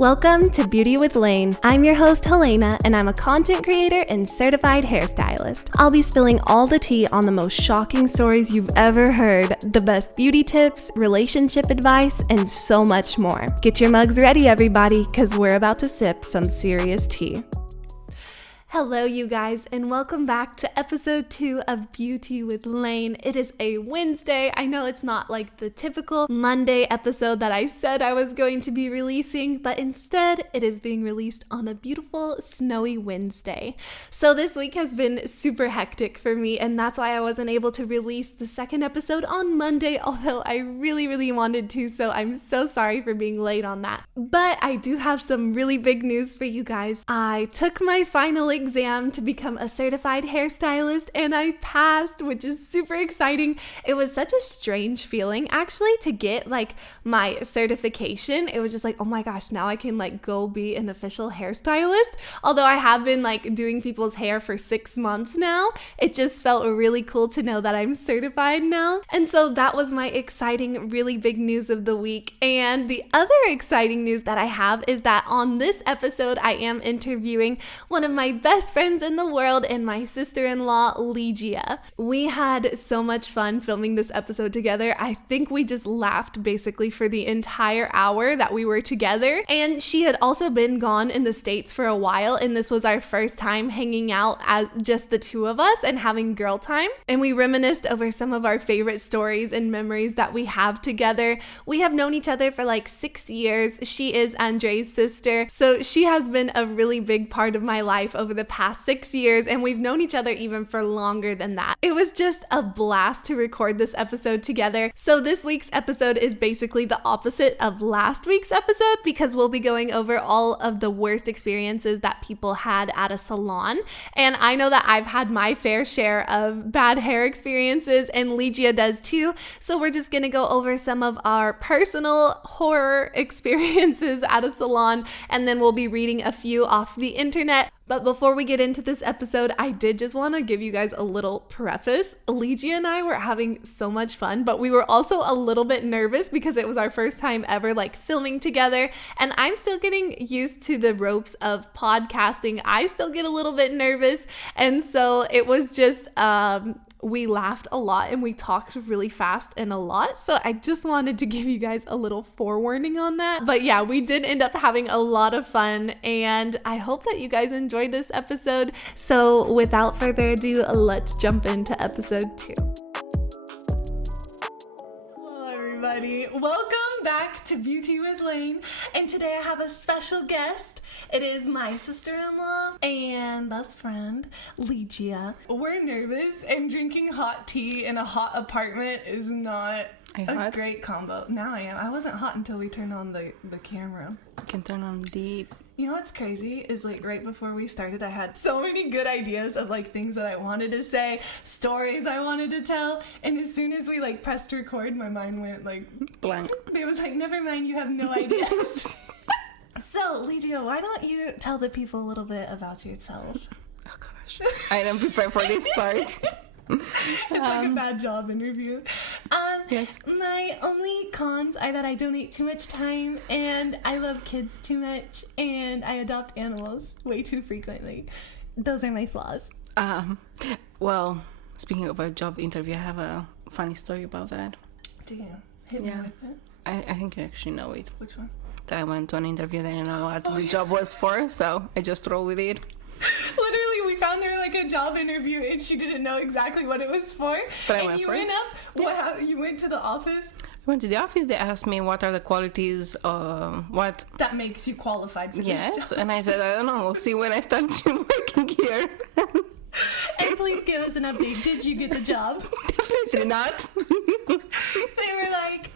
Welcome to Beauty with Lane. I'm your host, Helena, and I'm a content creator and certified hairstylist. I'll be spilling all the tea on the most shocking stories you've ever heard, the best beauty tips, relationship advice, and so much more. Get your mugs ready, everybody, because we're about to sip some serious tea. Hello, you guys, and welcome back to episode 2 of Beauty with Lane. It is a Wednesday. I know it's not like the typical Monday episode that I said I was going to be releasing, but instead it is being released on a beautiful snowy Wednesday. So this week has been super hectic for me, and that's why I wasn't able to release the second episode on Monday, although I really wanted to, so I'm so sorry for being late on that. But I do have some really big news for you guys. I took my final exam to become a certified hairstylist and I passed, which is super exciting. It was such a strange feeling actually to get like my certification. It was just like, oh my gosh, now I can like go be an official hairstylist. Although I have been like doing people's hair for 6 months now, it just felt really cool to know that I'm certified now. And so that was my exciting, really big news of the week. And the other exciting news that I have is that on this episode, I am interviewing one of my best friends in the world and my sister-in-law, Lygia. We had so much fun filming this episode together. I think we just laughed basically for the entire hour that we were together. And she had also been gone in the States for a while, and this was our first time hanging out as just the two of us and having girl time. And we reminisced over some of our favorite stories and memories that we have together. We have known each other for like 6 years. She is Andre's sister, so she has been a really big part of my life over the past 6 years, and we've known each other even for longer than that. It was just a blast to record this episode together. So this week's episode is basically the opposite of last week's episode because we'll be going over all of the worst experiences that people had at a salon. And I know that I've had my fair share of bad hair experiences, and Lygia does too. So we're just gonna go over some of our personal horror experiences at a salon, and then we'll be reading a few off the internet. But before we get into this episode, I did just want to give you guys a little preface. Lygia and I were having so much fun, but we were also a little bit nervous because it was our first time ever like filming together. And I'm still getting used to the ropes of podcasting. I still get a little bit nervous. And so it was just, we laughed a lot and we talked really fast and a lot. So I just wanted to give you guys a little forewarning on that. But yeah, we did end up having a lot of fun, and I hope that you guys enjoyed this episode. So without further ado, let's jump into episode 2. Hello everybody, welcome back to Beauty with Lane, and today I have a special guest. It is my sister-in-law and best friend, Lygia. We're nervous, and drinking hot tea in a hot apartment is not a great combo. Now I am. I wasn't hot until we turned on the camera. You can turn on deep. You know what's crazy is like right before we started, I had so many good ideas of like things that I wanted to say, stories I wanted to tell, and as soon as we like pressed record, my mind went like blank. It was like, never mind, you have no ideas. So, Lygia, why don't you tell the people a little bit about yourself? Oh gosh, I didn't prepare for this part. It's like a bad job interview. Yes. My only cons are that I donate too much time, and I love kids too much, and I adopt animals way too frequently. Those are my flaws. Well, speaking of a job interview, I have a funny story about that. Damn. Hit me with it. I think you actually know it. Which one? That I went to an interview, that I didn't know what the job was for, so I just roll with it. Literally, we found her like a job interview and she didn't know exactly what it was for. But and I went you for went it. up. What happened? You went to the office. I went to the office. They asked me what are the qualities, what that makes you qualified for this job. And I said, I don't know. We'll see when I start working here. And please give us an update. Did you get the job? Definitely not. They were like,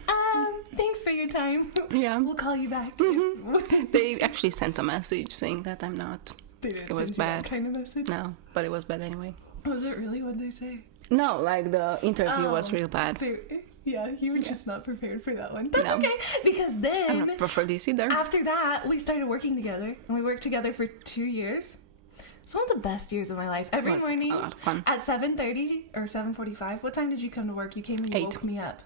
thanks for your time. Yeah. We'll call you back. Mm-hmm. They actually sent a message saying that I'm not. It was bad. That kind of message? No, but it was bad anyway. Was it really? What'd they say? No, like the interview was real bad. Yeah, you were just not prepared for that one. That's no. Okay, because then I'm not prepared for this either. After that, we started working together, and we worked together for 2 years. It's one of the best years of my life. Every morning a lot of fun. At 7:30 or 7:45. What time did you come to work? You came and you 8. woke me up.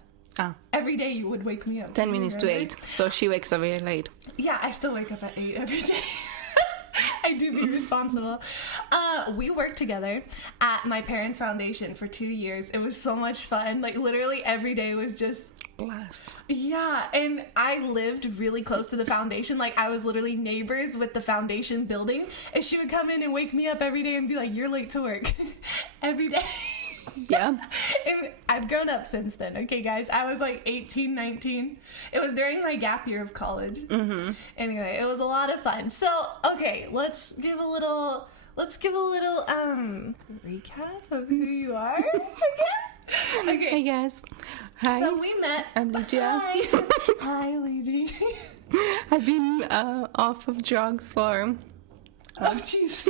Every day you would wake me up. 10 minutes to 8. So she wakes up very late. Yeah, I still wake up at 8 every day. I do be responsible. We worked together at my parents' foundation for 2 years. It was so much fun. Like, literally every day was just... blast. Yeah, and I lived really close to the foundation. Like, I was literally neighbors with the foundation building. And she would come in and wake me up every day and be like, you're late to work. Every day. Yeah. I've grown up since then, okay, guys? I was like 18, 19. It was during my gap year of college. Mm-hmm. Anyway, it was a lot of fun. So, okay, let's give a little recap of who you are, I guess. Okay. I guess. Hi. So we met. I'm Beautea. Hi. Hi, Luigi. I've been off of drugs for... Oh, jeez.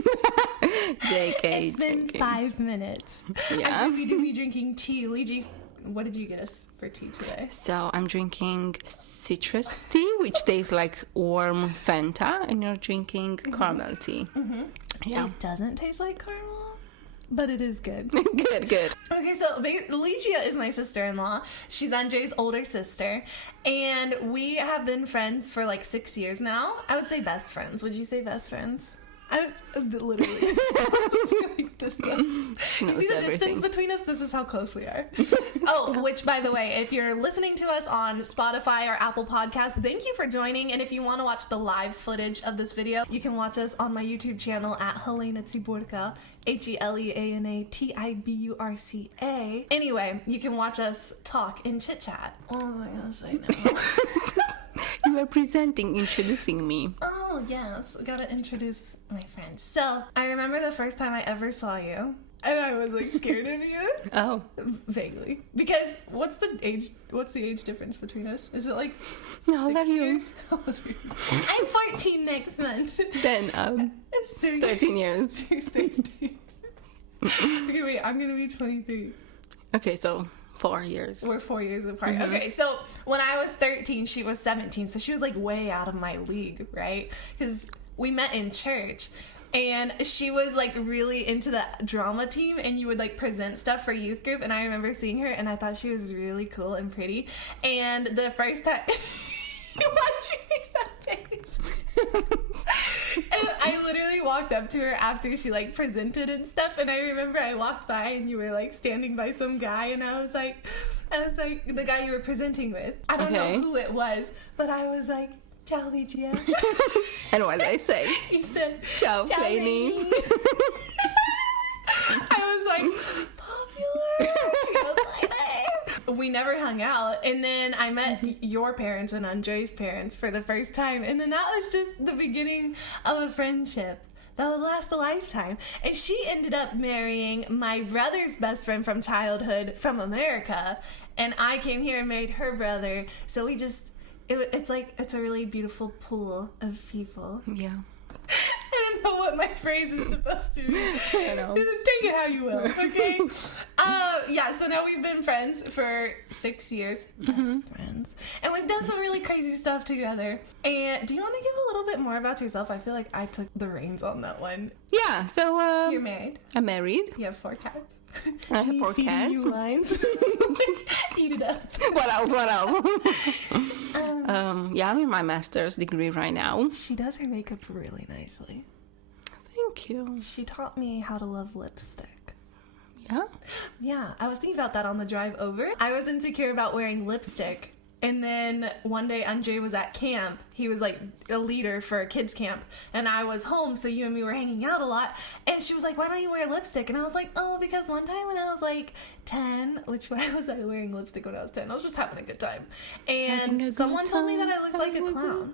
JK. It's been 5 minutes. Yeah. Actually, we do be drinking tea. Luigi, what did you get us for tea today? So I'm drinking citrus tea, which tastes like warm Fanta, and you're drinking caramel tea. Mm-hmm. Yeah. It doesn't taste like caramel, but it is good. Good. Okay, so Ligia is my sister-in-law. She's Andre's older sister, and we have been friends for like 6 years now. I would say best friends. Would you say best friends? I literally. Like this. You see the distance between us? This is how close we are. Oh, which, by the way, if you're listening to us on Spotify or Apple Podcasts, thank you for joining. And if you want to watch the live footage of this video, you can watch us on my YouTube channel at Helena Tiburca, HelenaTiburca. Anyway, you can watch us talk and chit-chat. What was I going to say now? You were introducing me. Oh, yes. Gotta introduce my friend. So, I remember the first time I ever saw you, and I was, like, scared of you. Oh. Vaguely. Because, what's the age difference between us? Is it, like, How old are 6 you? years? I'm 14 next month. Then, So 13 years. 13. Okay, wait, I'm gonna be 23. Okay, so 4 years. We're 4 years apart. Mm-hmm. Okay, so when I was 13, she was 17. So she was like way out of my league, right? Because we met in church. And she was like really into the drama team, and you would like present stuff for youth group. And I remember seeing her, and I thought she was really cool and pretty. And the first time... Why'd you make that face? And I literally walked up to her after she like presented and stuff, and I remember I walked by and you were like standing by some guy, and I was like the guy you were presenting with. I don't know who it was, but I was like, ciao, Ligia. And what did I say? He said, ciao, Lainey. I was like, popular. She was like, hey. We never hung out, and then I met your parents and Andre's parents for the first time, and then that was just the beginning of a friendship that would last a lifetime. And she ended up marrying my brother's best friend from childhood from America, and I came here and married her brother. So we just it's a really beautiful pool of people. Yeah. I don't know what my phrase is supposed to be. I know. Take it how you will, okay? Yeah, so now we've been friends for 6 years. Best friends. And we've done some really crazy stuff together. And do you want to give a little bit more about yourself? I feel like I took the reins on that one. Yeah, so... You're married. I'm married. You have 4 cats. I have 4 cats. You lines. Eat it up. What else? Yeah, I'm in my master's degree right now. She does her makeup really nicely. Thank you. She taught me how to love lipstick. Yeah? Yeah, I was thinking about that on the drive over. I was insecure about wearing lipstick. And then one day Andre was at camp. He was like a leader for a kids camp. And I was home, so you and me were hanging out a lot. And she was like, why don't you wear lipstick? And I was like, oh, because one time when I was like 10, why was I wearing lipstick when I was 10? I was just having a good time. And someone told me that I looked like a clown.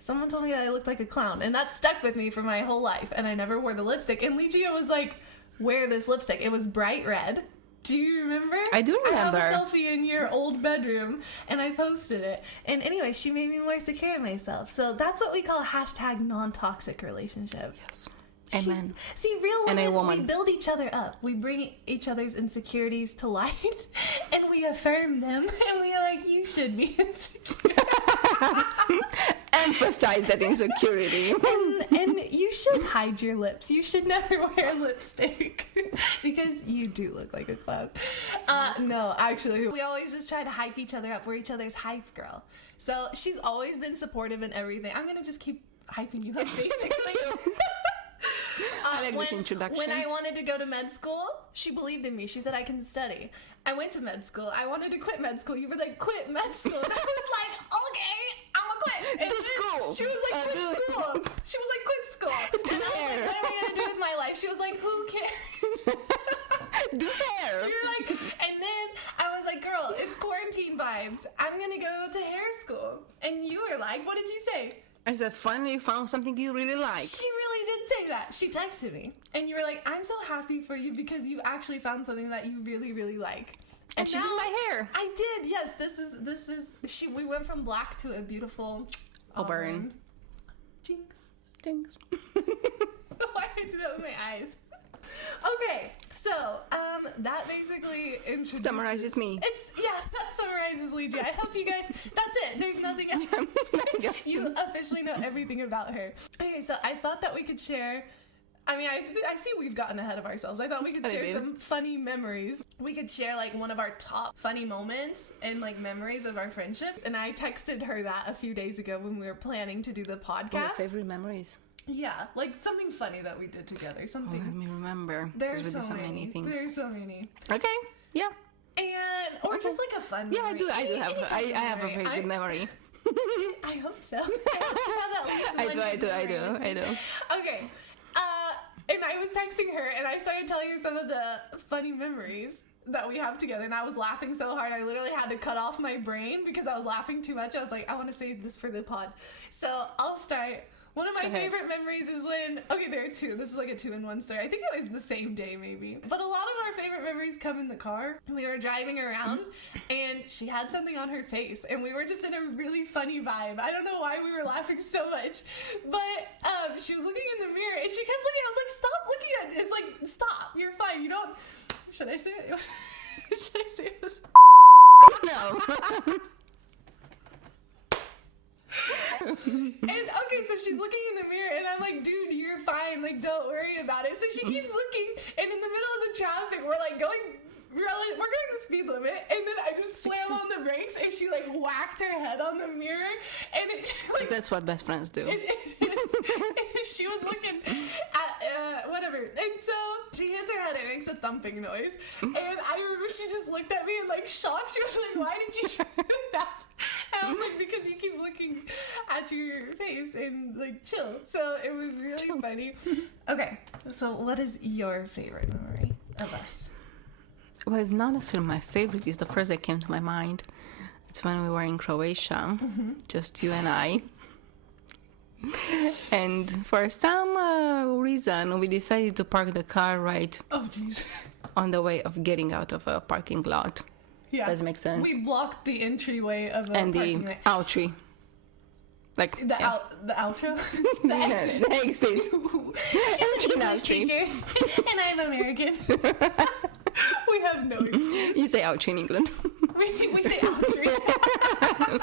Someone told me that I looked like a clown. And that stuck with me for my whole life. And I never wore the lipstick. And Ligia was like, wear this lipstick. It was bright red. Do you remember? I do remember. I have a selfie in your old bedroom, and I posted it. And anyway, she made me more secure in myself. So that's what we call a #non-toxic relationship. Yes. Amen. See, real women, we build each other up. We bring each other's insecurities to light, and we affirm them, and we are like, you should be insecure. emphasize that insecurity. And you should hide your lips. You should never wear lipstick because you do look like a clown. No, actually, we always just try to hype each other up. We're each other's hype girl. So she's always been supportive in everything. I'm gonna just keep hyping you up, basically. I like this introduction. When I wanted to go to med school, she believed in me. She said I can study. I went to med school. I wanted to quit med school. You were like, quit med school. And I was like, okay, I'm gonna quit. And do school. She was like, quit school. She was like, quit school. And I was like, what am I gonna do with my life? She was like, who cares? Do hair. You're like, and then I was like, girl, it's quarantine vibes. I'm gonna go to hair school. And you were like, what did you say? I said, finally you found something you really like. She really did say that. She texted me. And you were like, I'm so happy for you because you actually found something that you really, really like. And she did my hair. I did, yes. This is we went from black to a beautiful auburn. Jinx. Why did I do that with my eyes? Okay, so that basically introduces... Summarizes me. That summarizes Luigi. I hope you guys... That's it. There's nothing else. You officially know everything about her. Okay, so I thought that we could share... I mean, I see we've gotten ahead of ourselves. I thought we could share some funny memories. We could share, like, one of our top funny moments and, like, memories of our friendships. And I texted her that a few days ago when we were planning to do the podcast. My favorite memories. Yeah, like something funny that we did together. Something. Let me remember. There's we so do so many things. There's so many. Okay. Yeah. Or just like a fun memory. Yeah, I have a very good memory. I hope so. I do. Okay. And I was texting her and I started telling her some of the funny memories that we have together, and I was laughing so hard I literally had to cut off my brain because I was laughing too much. I was like, I want to save this for the pod. So I'll start. One of my favorite memories is when, okay, there are two. This is like a 2-in-1 story. I think it was the same day, maybe. But a lot of our favorite memories come in the car. We were driving around, and she had something on her face, and we were just in a really funny vibe. I don't know why we were laughing so much, but she was looking in the mirror, and she kept looking. I was like, stop looking at it. It's like, stop. You're fine. You don't... Should I say it? Should I say this? No. And okay, so she's looking in the mirror and I'm like, dude, you're fine, like don't worry about it. So she keeps looking, and in the middle of the traffic we're going the speed limit, and then I just slam on the brakes and she like whacked her head on the mirror, and it like, that's what best friends do. She was looking at whatever, and so she hits her head and it makes a thumping noise, and I remember she just looked at me in like shock. She was like, why did you do that? And I was like, because you keep looking at your face and like chill. So it was really funny. Okay, so what is your favorite memory of us? Well, it's not necessarily my favorite. It's the first that came to my mind. It's when we were in Croatia, just you and I. And for some reason, we decided to park the car right on the way of getting out of a parking lot. Yeah. Does it make sense? We blocked the entryway of a and parking the lot. outry. Like the outro? The exit. The exit. She's an English teacher, and I'm American. We have no excuse. You say outry in England. We say outry.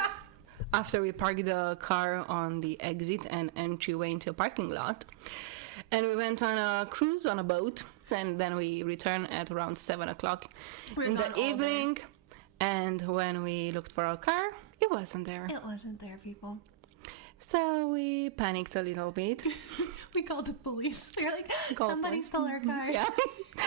After we parked the car on the exit and entryway into a parking lot, and we went on a cruise on a boat, and then we returned at around 7 o'clock in the evening. And when we looked for our car, it wasn't there. It wasn't there, people. So we panicked a little bit. We called the police. We were like, somebody stole our car. Yeah,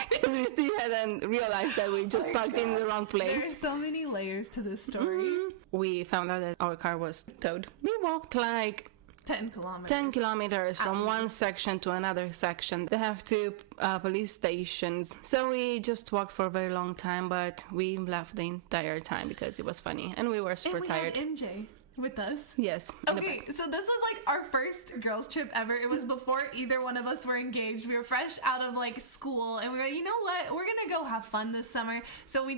because we still hadn't realized that we just parked in the wrong place. There's so many layers to this story. We found out that our car was towed. We walked like 10 kilometers. 10 kilometers from one section to another section. They have two police stations. So we just walked for a very long time, but we laughed the entire time because it was funny. And we were super tired. And we had MJ with us. Yes. Okay, so this was like our first girls trip ever. It was before either one of us were engaged. We were fresh out of like school, and we were like, you know what? We're gonna go have fun this summer. So we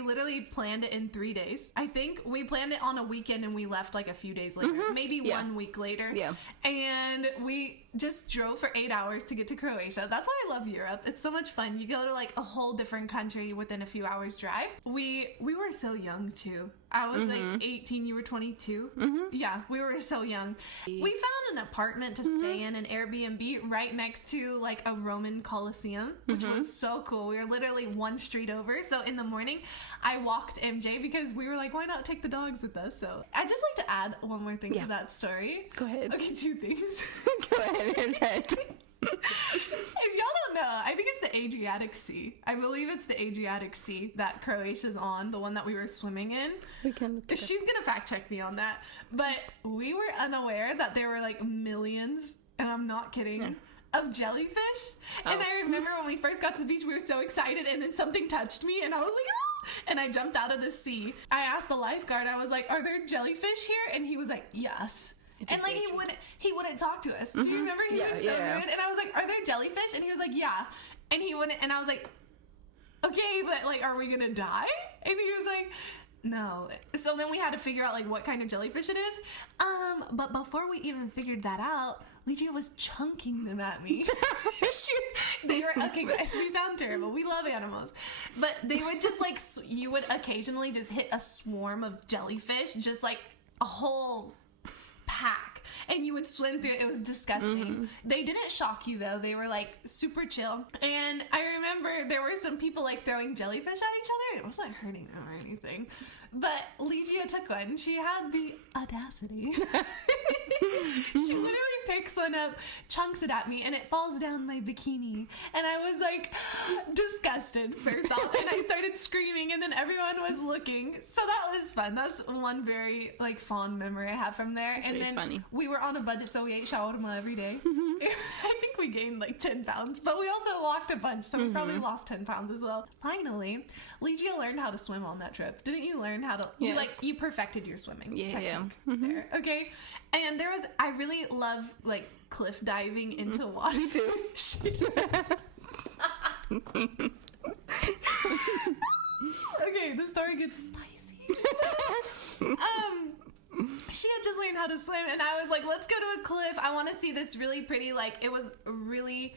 literally planned it in 3 days. I think we planned it on a weekend and we left like a few days later, maybe 1 week later. Yeah. And we just drove for 8 hours to get to Croatia. That's why I love Europe. It's so much fun. You go to like a whole different country within a few hours drive. We were so young too. I was like 18, you were 22. Yeah, we were so young. We found an apartment to stay in, an Airbnb, right next to like a Roman Colosseum, which was so cool. We were literally one street over. So in the morning, I walked MJ because we were like, why not take the dogs with us? So I'd just like to add one more thing to that story. Go ahead. Okay, 2 things. Go ahead. If y'all don't know, I think it's the Adriatic Sea. I believe it's the Adriatic Sea that Croatia's on, the one that we were swimming in. We can look it up. She's gonna fact check me on that. But we were unaware that there were like millions, and I'm not kidding, of jellyfish. And I remember when we first got to the beach, we were so excited, and then something touched me, and I was like, ah! And I jumped out of the sea. I asked the lifeguard, I was like, are there jellyfish here? And he was like, yes. And like he wouldn't talk to us. Do you remember? He was so rude. And I was like, are there jellyfish? And he was like, yeah. And he wouldn't, and I was like, okay, but like, are we gonna die? And he was like, no. So then we had to figure out like what kind of jellyfish it is. But before we even figured that out, Ligia was chunking them at me. They were, okay guys, we sound terrible. We love animals. But they would just like, you would occasionally just hit a swarm of jellyfish, just like a whole pack, and you would swim through it. It was disgusting. They didn't shock you though. They were like super chill. And I remember there were some people like throwing jellyfish at each other. It wasn't hurting them or anything. But Ligia took one. She had the audacity. She literally picks one up, chunks it at me, and it falls down my bikini. And I was like disgusted first off, and I started screaming, and then everyone was looking. So that was fun. That's one very like fond memory I have from there. That's and really then funny. We were on a budget, so we ate shawarma every day. I think we gained like 10 pounds, but we also walked a bunch, so we probably lost 10 pounds as well. Finally, Ligia learned how to swim on that trip. Didn't you learn how to? Yes. You perfected your swimming technique Yeah. there. Okay, and I really love like cliff diving into water. Me too. Okay, the story gets spicy. She had just learned how to swim, and I was like, let's go to a cliff. I want to see this really pretty, like, it was really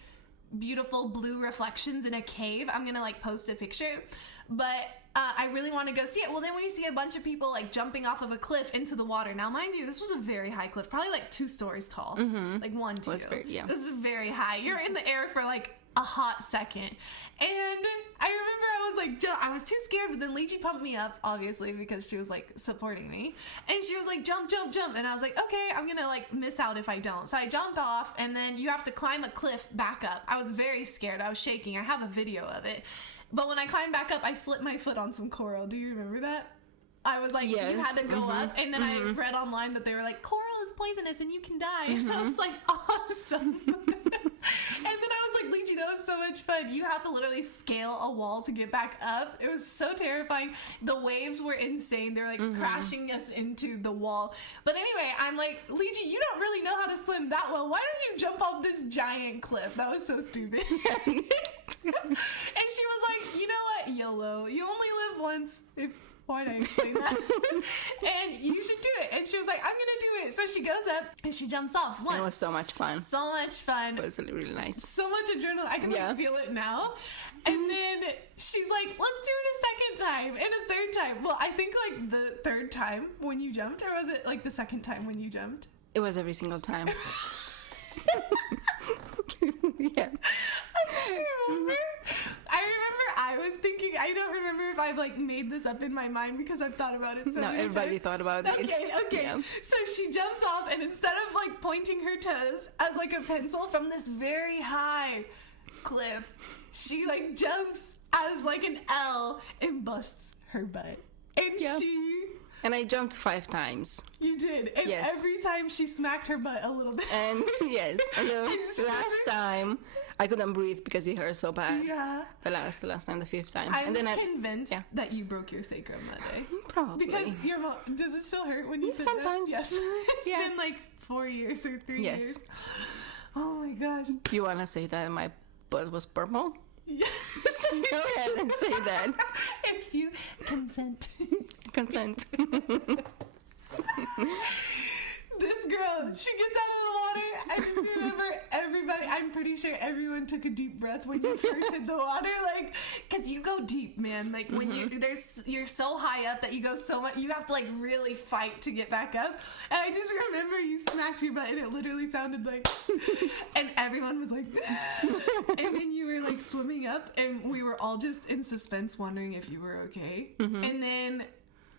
beautiful blue reflections in a cave. I'm gonna like post a picture, but I really want to go see it. Well, then we see a bunch of people like jumping off of a cliff into the water. Now, mind you, this was a very high cliff, probably like 2 stories tall, like 1, 2. Yeah. This is very high. You're in the air for like a hot second. And I remember I was like, I was too scared, but then Ligia pumped me up, obviously, because she was like supporting me. And she was like, jump, jump, jump. And I was like, okay, I'm gonna like miss out if I don't. So I jumped off, and then you have to climb a cliff back up. I was very scared. I was shaking. I have a video of it. But when I climbed back up, I slipped my foot on some coral. Do you remember that? I was like, yes. You had to go up, and then I read online that they were like, coral is poisonous and you can die. And I was like, awesome. And then I was like, Ligia, that was so much fun. You have to literally scale a wall to get back up. It was so terrifying. The waves were insane. They're like crashing us into the wall. But anyway, I'm like, Ligia, you don't really know how to swim that well. Why don't you jump off this giant cliff? That was so stupid. And she was like, you know what, YOLO, you only live once. Why did I explain that? And you should do it. And she was like, I'm gonna do it. So she goes up and she jumps off once. It was so much fun. So much fun. It was really nice. So much adrenaline. I can like feel it now. And then she's like, let's do it a second time and a third time. Well, I think like the third time when you jumped, or was it like the second time when you jumped? It was every single time. Yeah. I remember I was thinking, I don't remember if I've like made this up in my mind because I've thought about it so many everybody times. thought about it. Okay. Yeah. So she jumps off, and instead of like pointing her toes as like a pencil from this very high cliff, she like jumps as like an L and busts her butt. And And I jumped 5 times. You did. And every time she smacked her butt a little bit. And yes. And the last time, I couldn't breathe because it hurt so bad. Yeah. The last time, the 5th time. I'm convinced that you broke your sacrum that day. Probably. Because your mom, does it still hurt when you sit sometimes. Down? Yes. It's been like 4 years or 3 years. Oh my gosh. Do you want to say that my butt was purple? Yes. Go ahead and say that. If you consent. Consent. This girl, she gets out of the water, I just remember everybody, I'm pretty sure everyone took a deep breath when you first hit the water, like, because you go deep, man. Like, when you're so high up that you go so much, you have to, like, really fight to get back up. And I just remember you smacked your butt, and it literally sounded like, and everyone was like, and then you were, like, swimming up, and we were all just in suspense wondering if you were okay. And then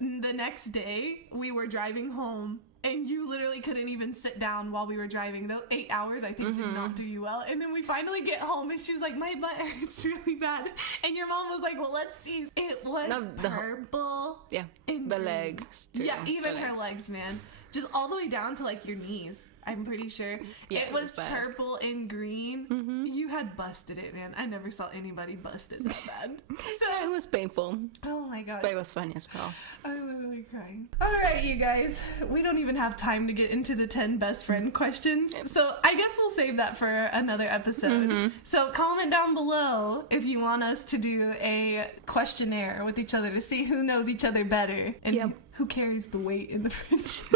the next day, we were driving home, and you literally couldn't even sit down while we were driving. Those 8 hours, I think, did not do you well. And then we finally get home, and she's like, my butt hurts really bad. And your mom was like, well, let's see. It was purple. Yeah, and the green. legs too. Yeah, even her legs, man. Just all the way down to, like, your knees, I'm pretty sure. Yeah, it was bad. purple and green. You had busted it, man. I never saw anybody busted that bad. So It was painful, oh my gosh. but it was funny as well. I'm literally crying. Alright, you guys. We don't even have time to get into the 10 best friend questions. So I guess we'll save that for another episode. So comment down below if you want us to do a questionnaire with each other to see who knows each other better and who carries the weight in the friendship.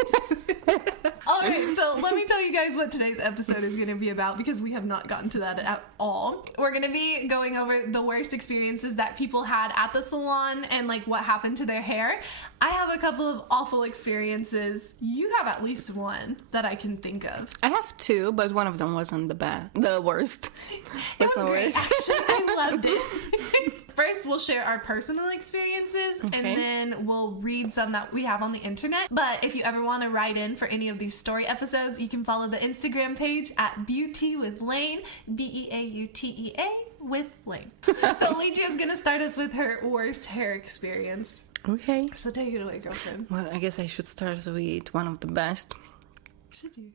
Alright, so let me tell you guys what today's episode is going to be about, because we have not gotten to that at all. We're going to be going over the worst experiences that people had at the salon and, like, what happened to their hair. I have a couple of awful experiences. You have at least one that I can think of. I have two, but one of them wasn't the worst. It was great, actually. I loved it. First, we'll share our personal experiences, and then we'll read some that we have on the internet. But if you ever want to write in for any of these story episodes, you can follow the Instagram page at Beautea with Lane, Beautea with Lane. So Ligia is going to start us with her worst hair experience. Okay. So take it away, girlfriend. Well, I guess I should start with one of the best. Should you?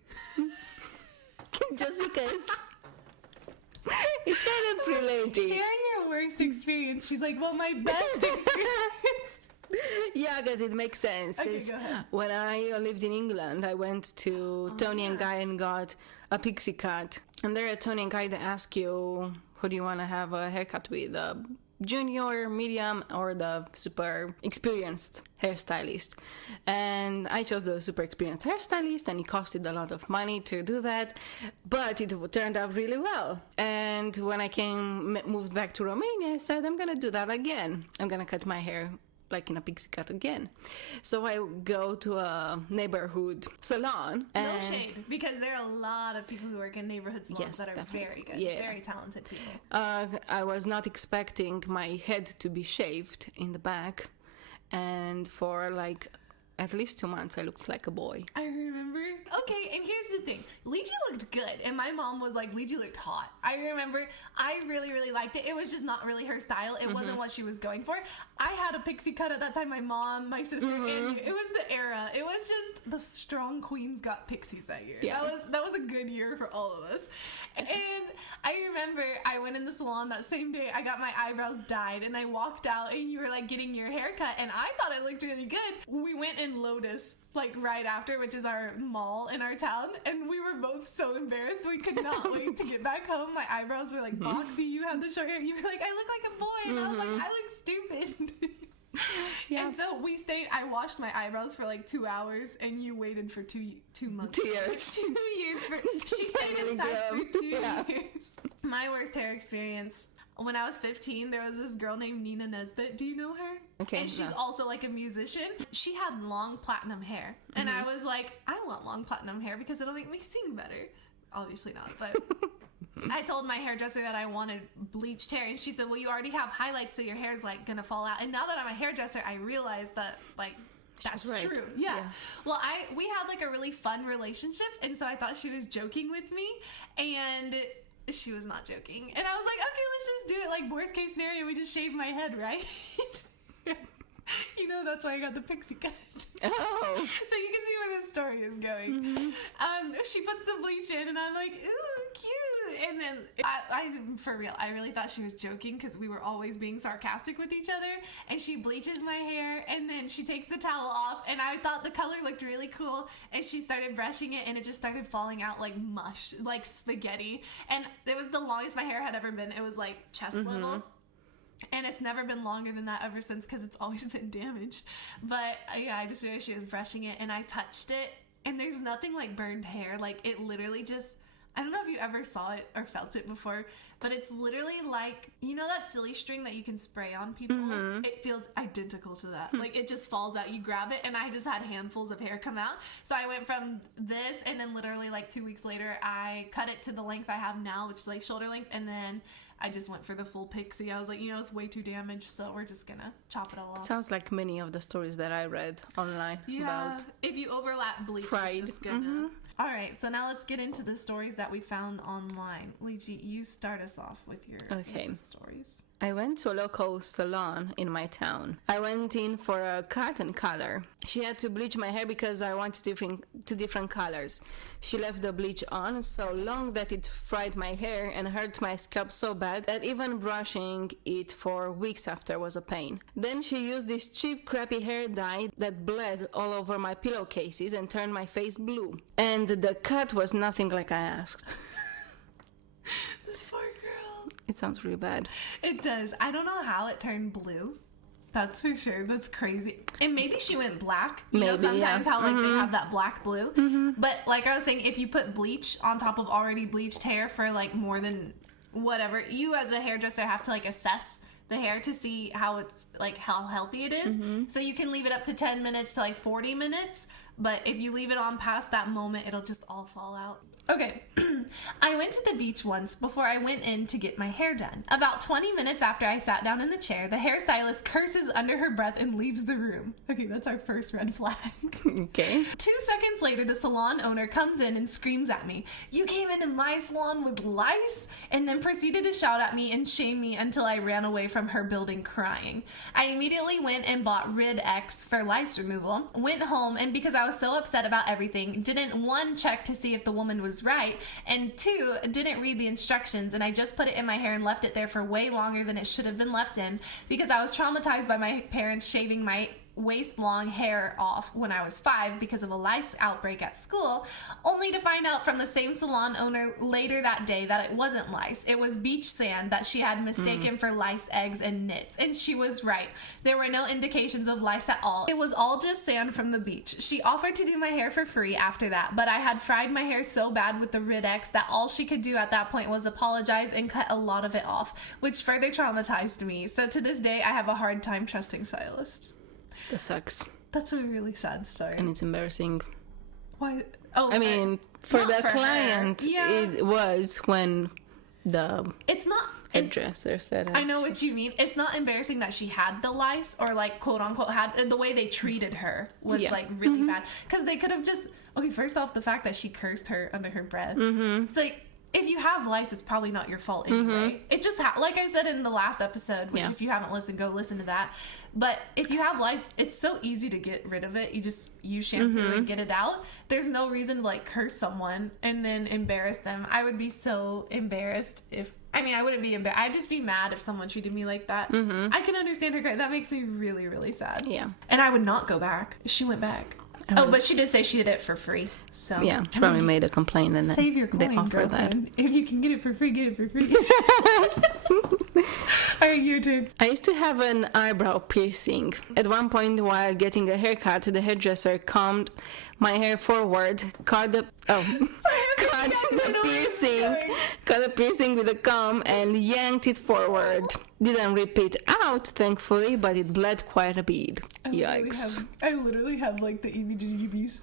Just because. It's kind of relating. Sharing your worst experience. She's like, well, my best experience. Yeah, because it makes sense. Okay, 'Cause go ahead. when I lived in England, I went to Tony and Guy and got a pixie cut. And there at Tony and Guy, they ask you, who do you want to have a haircut with? A junior, medium, or the super experienced hairstylist? And I chose the super experienced hairstylist, and it costed a lot of money to do that, but it turned out really well. And when I moved back to Romania, I said, I'm gonna do that again. I'm gonna cut my hair like in a pixie cut again. So I go to a neighborhood salon. No And shade, because there are a lot of people who work in neighborhood salons that are definitely. very good, very talented people. I was not expecting my head to be shaved in the back, and for like at least 2 months I looked like a boy. I remember. Okay, and here's the thing. Ligia looked good, and my mom was like, Ligia looked hot. I remember I really, really liked it. It was just not really her style. It wasn't what she was going for. I had a pixie cut at that time. My mom, my sister, and you. It was the era. It was just the strong queens got pixies that year. Yeah. That was a good year for all of us. And I remember I went in the salon that same day. I got my eyebrows dyed, and I walked out, and you were like getting your hair cut, and I thought it looked really good. We went in Lotus like right after, which is our mall in our town, and we were both so embarrassed. We could not wait to get back home. My eyebrows were like boxy. You had the short hair. You were like, I look like a boy, and I was like, I look stupid. Yeah. And so we stayed. I washed my eyebrows for like 2 hours, and you waited for two months. 2 years. 2 years. She stayed finally inside grow. for 2 Yeah. years. My worst hair experience. When I was 15, there was this girl named Nina Nesbitt. Do you know her? Okay, And she's no. also like a musician. She had long platinum hair. And I was like, I want long platinum hair because it'll make me sing better. Obviously not, but I told my hairdresser that I wanted bleached hair, and she said, well, you already have highlights, so your hair's like gonna fall out. And now that I'm a hairdresser, I realized that like that's right. true. Yeah. Well, we had like a really fun relationship, and so I thought she was joking with me, and she was not joking. And I was like, okay, let's just do it. Like, worst case scenario, we just shave my head, right? You know, that's why I got the pixie cut. Oh. So you can see where this story is going. She puts the bleach in, and I'm like, ooh, cute. And then I for real, I really thought she was joking, because we were always being sarcastic with each other. And she bleaches my hair, and then she takes the towel off, and I thought the color looked really cool. And she started brushing it, and it just started falling out like mush, like spaghetti. And it was the longest my hair had ever been. It was like chest level. And it's never been longer than that ever since, because it's always been damaged. But yeah, I just realized she was brushing it, and I touched it, and there's nothing like burned hair. Like, it literally just I don't know if you ever saw it or felt it before, but it's literally like, you know that silly string that you can spray on people? It feels identical to that. Like, it just falls out. You grab it, and I just had handfuls of hair come out. So I went from this, and then literally like 2 weeks later, I cut it to the length I have now, which is like shoulder length, and then I just went for the full pixie. I was like, it's way too damaged, so we're just gonna chop it all off. Sounds like many of the stories that I read online about if you overlap bleach, pride. it's just gonna... All right, so now let's get into the stories that we found online. Lychee, you start us off with your with the stories. I went to a local salon in my town. I went in for a cut and color. She had to bleach my hair because I wanted different colors. She left the bleach on so long that it fried my hair and hurt my scalp so bad that even brushing it for weeks after was a pain. Then she used this cheap crappy hair dye that bled all over my pillowcases and turned my face blue. And the cut was nothing like I asked. This poor girl. It sounds really bad. It does. I don't know how it turned blue. That's for sure. That's crazy. And maybe she went black. You know sometimes how like they have that black blue. But like I was saying, if you put bleach on top of already bleached hair for like more than whatever, you as a hairdresser have to like assess the hair to see how it's like how healthy it is. So you can leave it up to 10 minutes to like 40 minutes. But if you leave it on past that moment, it'll just all fall out. Okay, I went to the beach once before I went in to get my hair done. About 20 minutes after I sat down in the chair, the hairstylist curses under her breath and leaves the room. Okay, that's our first red flag. Okay. 2 seconds later, the salon owner comes in and screams at me, "You came into my salon with lice?" And then proceeded to shout at me and shame me until I ran away from her building crying. I immediately went and bought Rid X for lice removal, went home, and because I was so upset about everything, didn't 1, check to see if the woman was right, and 2, didn't read the instructions, and I just put it in my hair and left it there for way longer than it should have been left in because I was traumatized by my parents shaving my waist-long hair off when I was 5 because of a lice outbreak at school, only to find out from the same salon owner later that day that it wasn't lice. It was beach sand that she had mistaken for lice eggs and nits, and she was right. There were no indications of lice at all. It was all just sand from the beach. She offered to do my hair for free after that, but I had fried my hair so bad with the Rid X that all she could do at that point was apologize and cut a lot of it off, which further traumatized me. So to this day, I have a hard time trusting stylists. That sucks. That's a really sad story. And it's embarrassing. Why? Oh, I mean, for the for client, it was when the it's not hairdresser said it. I know what you mean. It's not embarrassing that she had the lice or like quote unquote had the way they treated her was like really bad because they could have just first off the fact that she cursed her under her breath. It's like if you have lice, it's probably not your fault anyway. It just like I said in the last episode, which if you haven't listened, go listen to that. But if you have lice, it's so easy to get rid of it. You just use shampoo and get it out. There's no reason to like curse someone and then embarrass them. I would be so embarrassed I wouldn't be embarrassed. I'd just be mad if someone treated me like that. I can understand her cry. That makes me really, really sad. Yeah. And I would not go back. She went back. But she did say she did it for free. So yeah, she probably made a complaint and save your coin, they offer that. If you can get it for free, get it for free. Alright, your turn. I used to have an eyebrow piercing. At one point while getting a haircut, the hairdresser combed my hair forward, cut the piercing with a comb and yanked it forward. Didn't rip it out, thankfully, but it bled quite a bit. Yikes. I literally have like the EBGBs.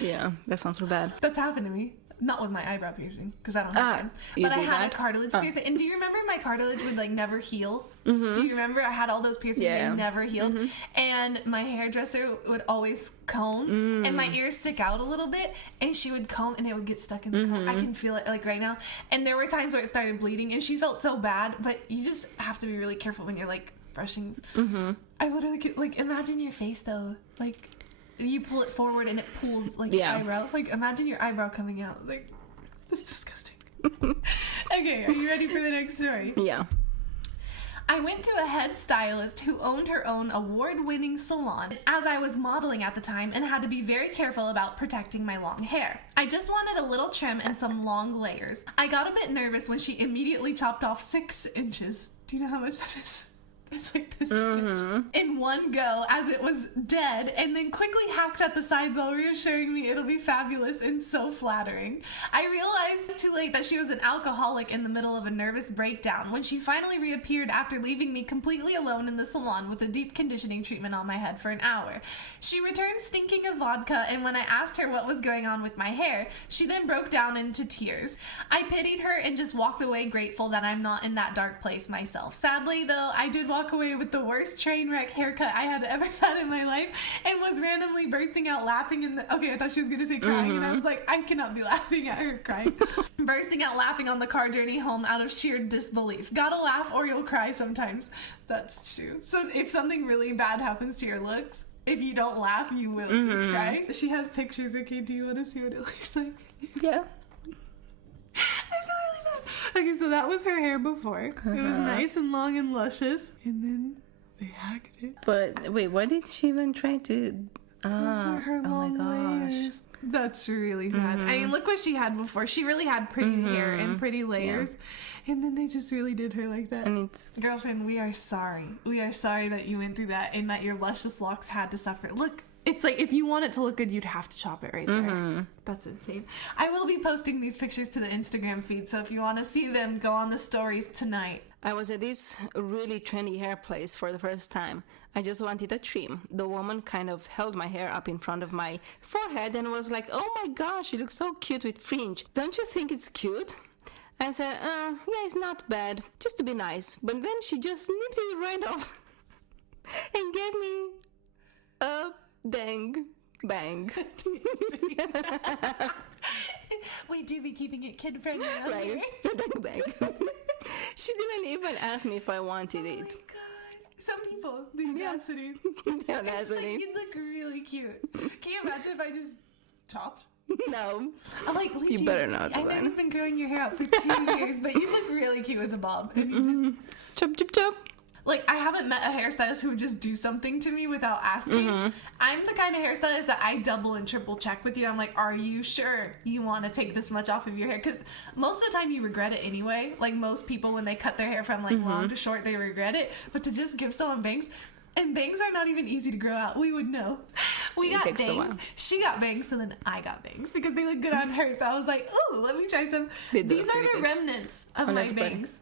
Yeah, that sounds real bad. That's happened to me. Not with my eyebrow piercing, because I don't have time. But I had a cartilage piercing. And do you remember my cartilage would like never heal? Do you remember I had all those piercings that never healed? And my hairdresser would always comb, and my ears stick out a little bit, and she would comb, and it would get stuck in the comb. I can feel it like right now. And there were times where it started bleeding, and she felt so bad, but you just have to be really careful when you're like brushing. I literally could, like, imagine your face though, like you pull it forward and it pulls like your eyebrow. Like imagine your eyebrow coming out. Like that's disgusting. Okay, are you ready for the next story? Yeah. I went to a head stylist who owned her own award-winning salon as I was modeling at the time and had to be very careful about protecting my long hair. I just wanted a little trim and some long layers. I got a bit nervous when she immediately chopped off 6 inches. Do you know how much that is? It's like this in one go as it was dead, and then quickly hacked at the sides while reassuring me it'll be fabulous and so flattering. I realized too late that she was an alcoholic in the middle of a nervous breakdown when she finally reappeared after leaving me completely alone in the salon with a deep conditioning treatment on my head for an hour. She returned stinking of vodka, and when I asked her what was going on with my hair, she then broke down into tears. I pitied her and just walked away grateful that I'm not in that dark place myself. Sadly, though, I did walk away with the worst train wreck haircut I had ever had in my life and was randomly bursting out laughing in the... Okay, I thought she was going to say crying, and I was like, I cannot be laughing at her crying. Bursting out laughing on the car journey home out of sheer disbelief. Gotta laugh or you'll cry sometimes. That's true. So if something really bad happens to your looks, if you don't laugh, you will just cry. She has pictures, okay? Do you want to see what it looks like? Yeah. I feel really bad. Okay, so that was her hair before. It was nice and long and luscious. And then they hacked it. But wait, why did she even try to... Those are her long layers. That's really bad. I mean, look what she had before. She really had pretty hair and pretty layers. Yeah. And then they just really did her like that. And it's... Girlfriend, we are sorry. We are sorry that you went through that and that your luscious locks had to suffer. Look, it's like if you want it to look good, you'd have to chop it right there. That's insane. I will be posting these pictures to the Instagram feed, so if you want to see them, go on the stories tonight. I was at this really trendy hair place for the first time. I just wanted a trim. The woman kind of held my hair up in front of my forehead and was like, "Oh my gosh, you look so cute with fringe. Don't you think it's cute?" I said, yeah, it's not bad, just to be nice. But then she just nipped it right off and gave me a dang bang. We do be keeping it kid-friendly out Right, here. a dang bang. She didn't even ask me if I wanted Oh it. my gosh. Some people, the audacity. The It's like, audacity. you look really cute. Can you imagine if I just chopped? No. I'm like, You better not, I know then. you've been growing your hair out for 2 years, but you look really cute with a bob. And you just, Chop, chop, chop. like, I haven't met a hairstylist who would just do something to me without asking. I'm the kind of hairstylist that I double and triple check with you. I'm like, are you sure you want to take this much off of your hair? Because most of the time you regret it anyway. Like, most people, when they cut their hair from, like, long to short, they regret it. But to just give someone bangs... And bangs are not even easy to grow out. We would know. We got takes a bangs. while. She got bangs, so then I got bangs because they look good on her. So I was like, ooh, let me try some. They do These look are pretty the good. remnants of Oh, my that's better. bangs.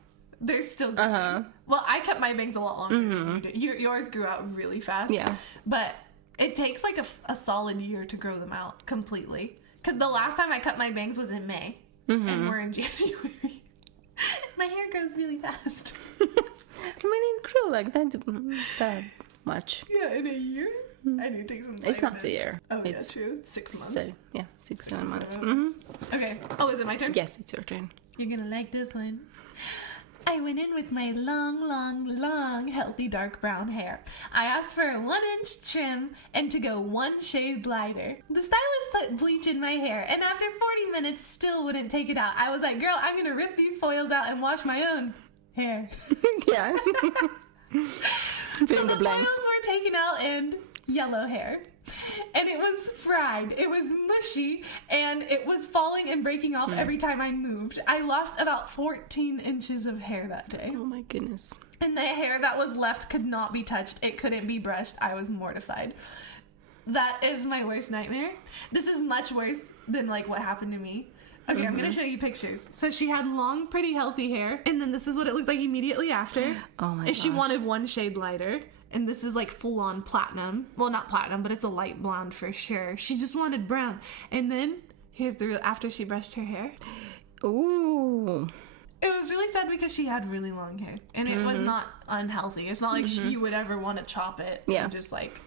They're still good. Well, I kept my bangs a lot longer than you did. Yours grew out really fast. Yeah. But it takes like a solid year to grow them out completely. Because the last time I cut my bangs was in May. And we're in January. My hair grows really fast. I mean, it grew like that much. Yeah, in a year? I need to take some It's not vitamins. a year. Oh, It's yeah, true. 6 months. So, yeah, 6, 7 months. 7 months. Okay. Oh, is it my turn? Yes, it's your turn. You're gonna like this one. I went in with my long, healthy dark brown hair. I asked for a 1-inch trim and to go 1 shade lighter. The stylist put bleach in my hair, and after 40 minutes still wouldn't take it out. I was like, girl, I'm gonna rip these foils out and wash my own hair. Yeah. So Fill in the the blanks. foils were taken out and yellow hair. And it was fried. It was mushy, and it was falling and breaking off every time I moved. I lost about 14 inches of hair that day. Oh my goodness. And the hair that was left could not be touched. It couldn't be brushed. I was mortified. That is my worst nightmare. This is much worse than like what happened to me. Okay, I'm gonna show you pictures. So she had long, pretty, healthy hair, and then this is what it looked like immediately after. Oh my And she gosh. wanted 1 shade lighter, and this is like full-on platinum. Well, not platinum, but it's a light blonde for sure. She just wanted brown. And then here's the real after she brushed her hair. Ooh. It was really sad because she had really long hair, and it was not unhealthy. It's not like you would ever want to chop it. Yeah. And just like,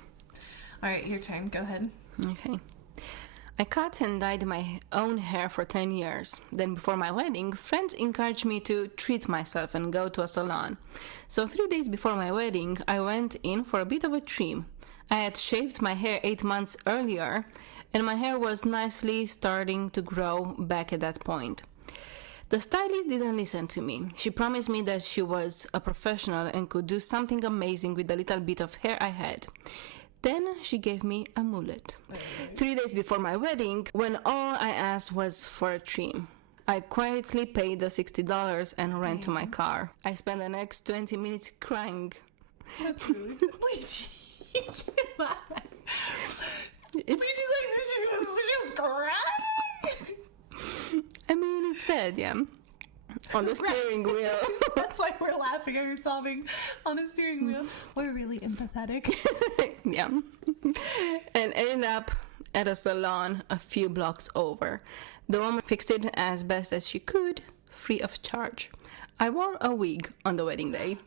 all right, your turn. Go ahead. Okay. I cut and dyed my own hair for 10 years. Then before my wedding, friends encouraged me to treat myself and go to a salon. So 3 days before my wedding, I went in for a bit of a trim. I had shaved my hair 8 months earlier, and my hair was nicely starting to grow back at that point. The stylist didn't listen to me. She promised me that she was a professional and could do something amazing with the little bit of hair I had. Then she gave me a mullet. 3 days before my wedding, when all I asked was for a trim. I quietly paid the $60 and ran to my car. I spent the next 20 minutes crying That's really Lychee. You can't laugh at her. Lychee's like, she was crying. I mean, it's sad, yeah. On the steering wheel. That's why we're laughing at her sobbing on the steering wheel. We're really empathetic. Yeah. And ended up at a salon a few blocks over. The woman fixed it as best as she could, free of charge. I wore a wig on the wedding day.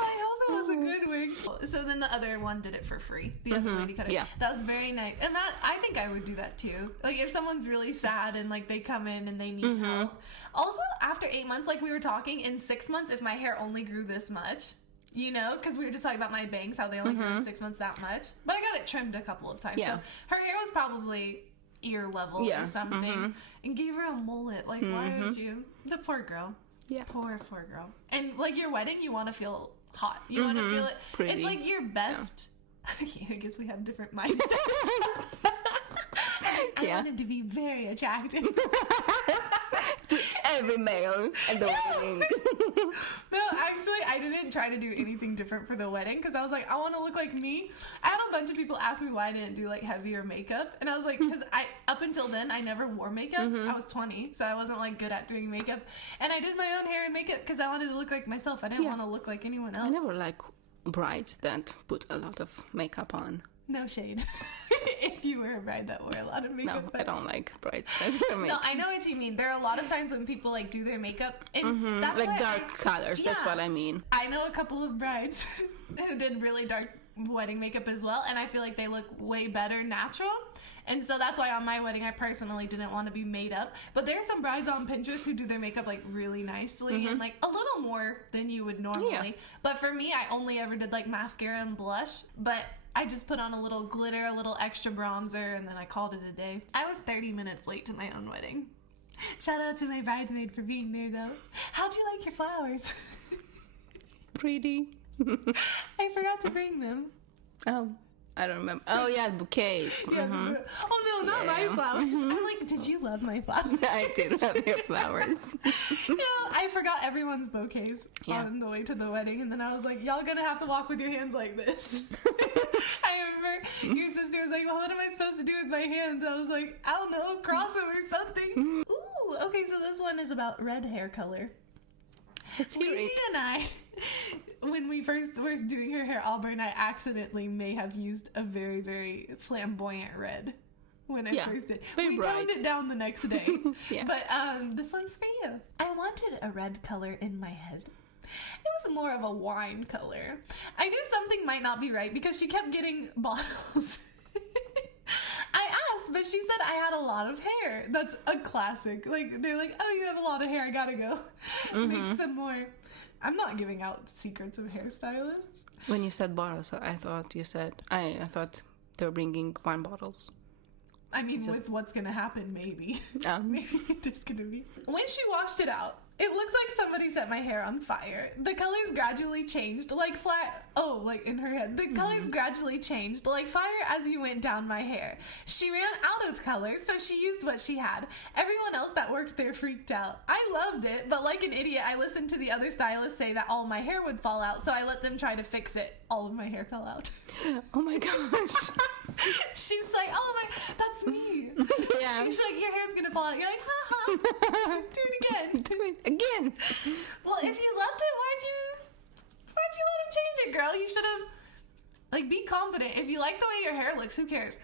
I hope it was a good wig. So then the other one did it for free. The other lady cut it. Yeah. That was very nice. And that, I think I would do that too. Like if someone's really sad and like they come in and they need help. Also, after 8 months, like we were talking, in 6 months, if my hair only grew this much, you know, because we were just talking about my bangs, how they only grew in 6 months that much. But I got it trimmed a couple of times. Yeah. So her hair was probably ear level or something. And gave her a mullet. Like, why would you? The poor girl. Yeah. Poor girl. And like your wedding, you want to feel hot. You want to feel it. Pretty. It's like your best. Yeah. I guess we have different mindsets. I wanted to be very attractive. To every male at the wedding. No, actually, I didn't try to do anything different for the wedding because I was like, I want to look like me. I had a bunch of people ask me why I didn't do like heavier makeup, and I was like, because up until then I never wore makeup. I was 20, so I wasn't like good at doing makeup, and I did my own hair and makeup because I wanted to look like myself. I didn't want to look like anyone else. I never like brides that put a lot of makeup on. No shade. If you were a bride that wore a lot of makeup. No, I don't like brides that wear No, makeup. I know what you mean. There are a lot of times when people like do their makeup and that's Like why dark colors, that's what I mean. I know a couple of brides who did really dark wedding makeup as well, and I feel like they look way better natural. And so that's why on my wedding I personally didn't want to be made up. But there are some brides on Pinterest who do their makeup like really nicely and like a little more than you would normally. Yeah. But for me, I only ever did like mascara and blush, but I just put on a little glitter, a little extra bronzer, and then I called it a day. I was 30 minutes late to my own wedding. Shout out to my bridesmaid for being there though. How'd you like your flowers? Pretty. I forgot to bring them. Oh, I don't remember. Oh yeah, bouquets. Yeah, oh no, not my flowers. I'm like, did you love my flowers? I did love your flowers. No, I forgot everyone's bouquets on the way to the wedding, and then I was like, y'all gonna have to walk with your hands like this. I remember your sister was like, well, what am I supposed to do with my hands? I was like, I don't know, cross them or something. Ooh, okay, so this one is about red hair color. Luigi and I, when we first were doing her hair auburn, I accidentally may have used a very, very flamboyant red when I first did. Very we bright. toned it down the next day. Yeah. But this one's for you. I wanted a red color in my head. It was more of a wine color. I knew something might not be right because she kept getting bottles. I asked, but she said I had a lot of hair. That's a classic. Like, they're like, oh, you have a lot of hair. I gotta go make some more. I'm not giving out secrets of hairstylists. When you said bottles, I thought you said, I thought they were bringing wine bottles. I mean, with what's gonna happen, maybe. Maybe this gonna be. When she washed it out, it looked like somebody set my hair on fire. The colors gradually changed, like like in her head. The colors gradually changed, like fire as you went down my hair. She ran out of colors, so she used what she had. Everyone else that worked there freaked out. I loved it, but like an idiot, I listened to the other stylists say that all my hair would fall out, so I let them try to fix it. All of my hair fell out. Oh my gosh. She's like, oh my, that's me. Yeah. She's like, your hair's gonna fall out. You're like, ha ha. Do it again. Do it again. Well, if you loved it, why'd you let him change it, girl? You should have, like, be confident. If you like the way your hair looks, who cares?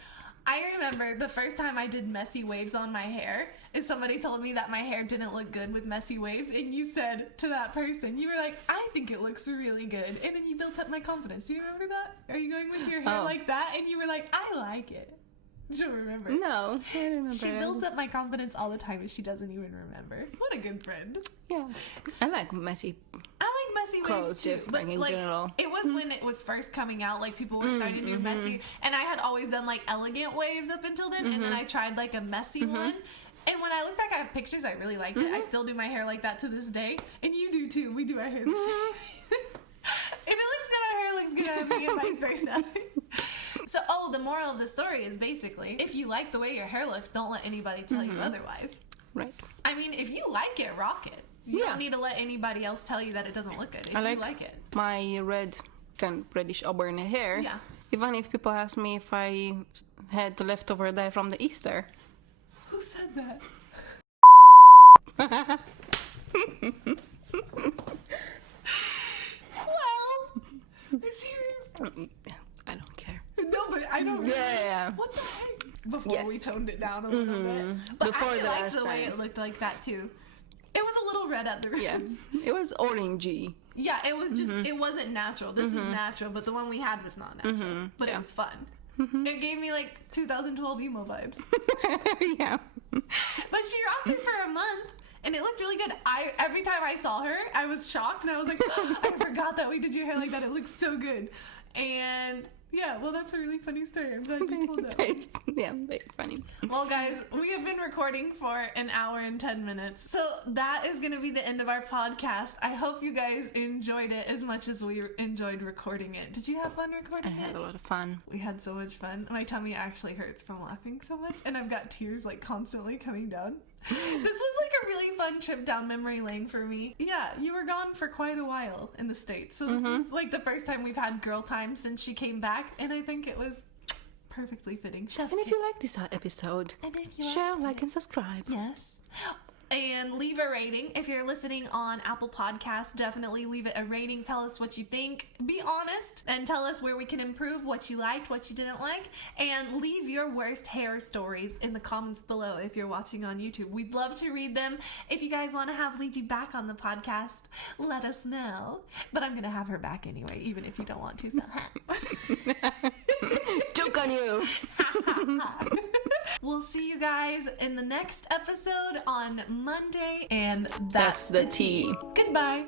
I remember the first time I did messy waves on my hair is somebody told me that my hair didn't look good with messy waves, and you said to that person, you were like, I think it looks really good, and then you built up my confidence. Do you remember that? Are you going with your hair like that? And you were like, I like it. You don't remember? No, I don't remember. She builds up my confidence all the time and she doesn't even remember. What a good friend. Yeah. I like messy. I like messy Clothes, waves too, just but like in general. It was when it was first coming out, like people were starting to do messy, and I had always done like elegant waves up until then, and then I tried like a messy one. And when I look back at pictures, I really liked it. I still do my hair like that to this day, and you do too. We do our hair the same. If it looks good, our hair looks good on me, and vice versa. So, the moral of the story is basically, if you like the way your hair looks, don't let anybody tell you otherwise. Right. I mean, if you like it, rock it. You Yeah. don't need to let anybody else tell you that it doesn't look good if you like it. My red, kind of reddish auburn hair. Yeah. Even if people ask me if I had the leftover dye from the Easter. Who said that? Well, is here. I don't care. No, but I don't. Yeah. What the heck? Before we Yes. toned it down a little bit, but Before I the liked last the way time. it looked like that too. It was a little red at the Yeah. roots. It was orangey. Yeah, it was just, it wasn't natural. This is natural, but the one we had was not natural. But it Yeah. was fun. It gave me like 2012 emo vibes. Yeah. But she rocked it for a month, and it looked really good. Every time I saw her, I was shocked, and I was like, I forgot that we did your hair like that. It looks so good. And yeah, well, that's a really funny story. I'm glad you told that. Yeah, very funny. Well, guys, we have been recording for an hour and 10 minutes. So that is going to be the end of our podcast. I hope you guys enjoyed it as much as we enjoyed recording it. Did you have fun recording I it? had a lot of fun. We had so much fun. My tummy actually hurts from laughing so much, and I've got tears like constantly coming down. This was like a really fun trip down memory lane for me. Yeah, you were gone for quite a while in the States, so this is like the first time we've had girl time since she came back, and I think it was perfectly fitting. And if you like this episode, And if you share, like, and subscribe. Yes. And leave a rating. If you're listening on Apple Podcasts, definitely leave it a rating. Tell us what you think. Be honest and tell us where we can improve, what you liked, what you didn't like. And leave your worst hair stories in the comments below if you're watching on YouTube. We'd love to read them. If you guys want to have Leeji back on the podcast, let us know. But I'm going to have her back anyway, even if you don't want to. So. Joke on you! We'll see you guys in the next episode on Monday, and That's the tea. Goodbye.